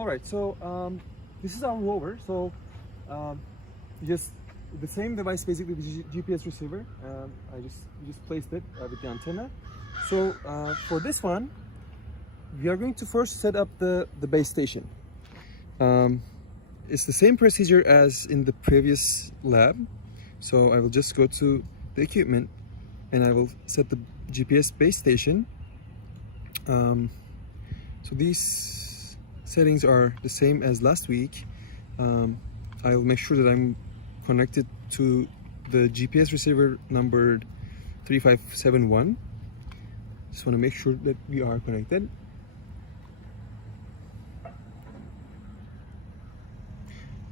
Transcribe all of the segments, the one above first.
All right, so this is our rover. So just the same device, basically the GPS receiver. We just placed it with the antenna. So for this one, we are going to first set up the base station. It's the same procedure as in the previous lab. So I will just go to the equipment and I will set the GPS base station. So these settings are the same as last week. I'll make sure that I'm connected to the GPS receiver numbered 3571. Just want to make sure that we are connected.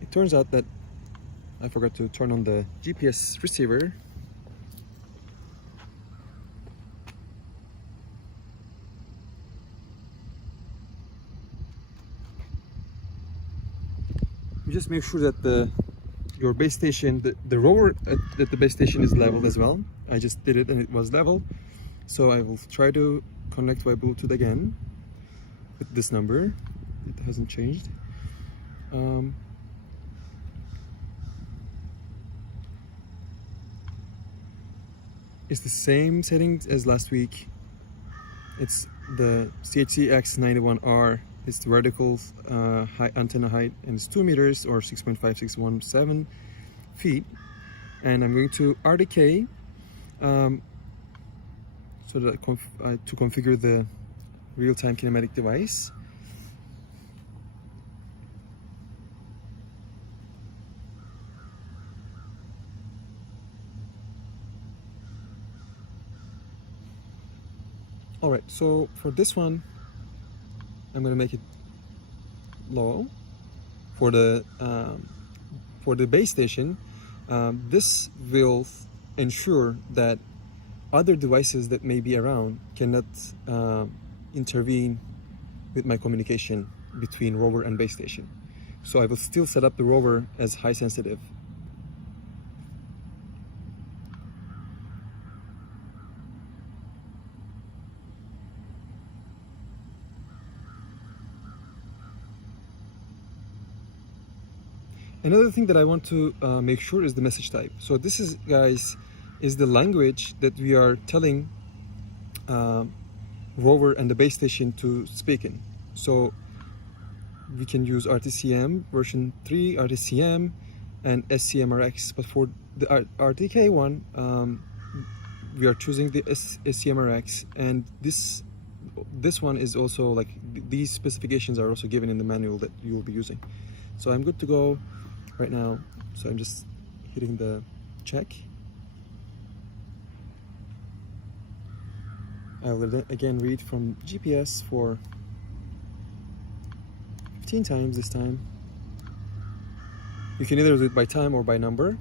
It turns out that I forgot to turn on the GPS receiver. You just make sure that your base station, the rover at the base station is leveled as well. I just did it and it was level. So I will try to connect by Bluetooth again with this number. It hasn't changed. It's the same settings as last week. It's the CGN3700. It's the vertical antenna height, and it's 2 meters or 6.5617 feet. And I'm going to RDK so that to configure the real-time kinematic device. All right, so for this one, I'm going to make it low. For the base station, this will ensure that other devices that may be around cannot intervene with my communication between rover and base station. So I will still set up the rover as high sensitive. Another thing that I want to make sure is the message type. So this is, guys, is the language that we are telling rover and the base station to speak in. So we can use RTCM version 3, RTCM, and SCMRX. But for the RTK one, we are choosing the SCMRX, and this one is also like these specifications are also given in the manual that you will be using. So I'm good to go right now. So I'm just hitting the check. I will again read from GPS for 15 times this time. You can either do it by time or by number.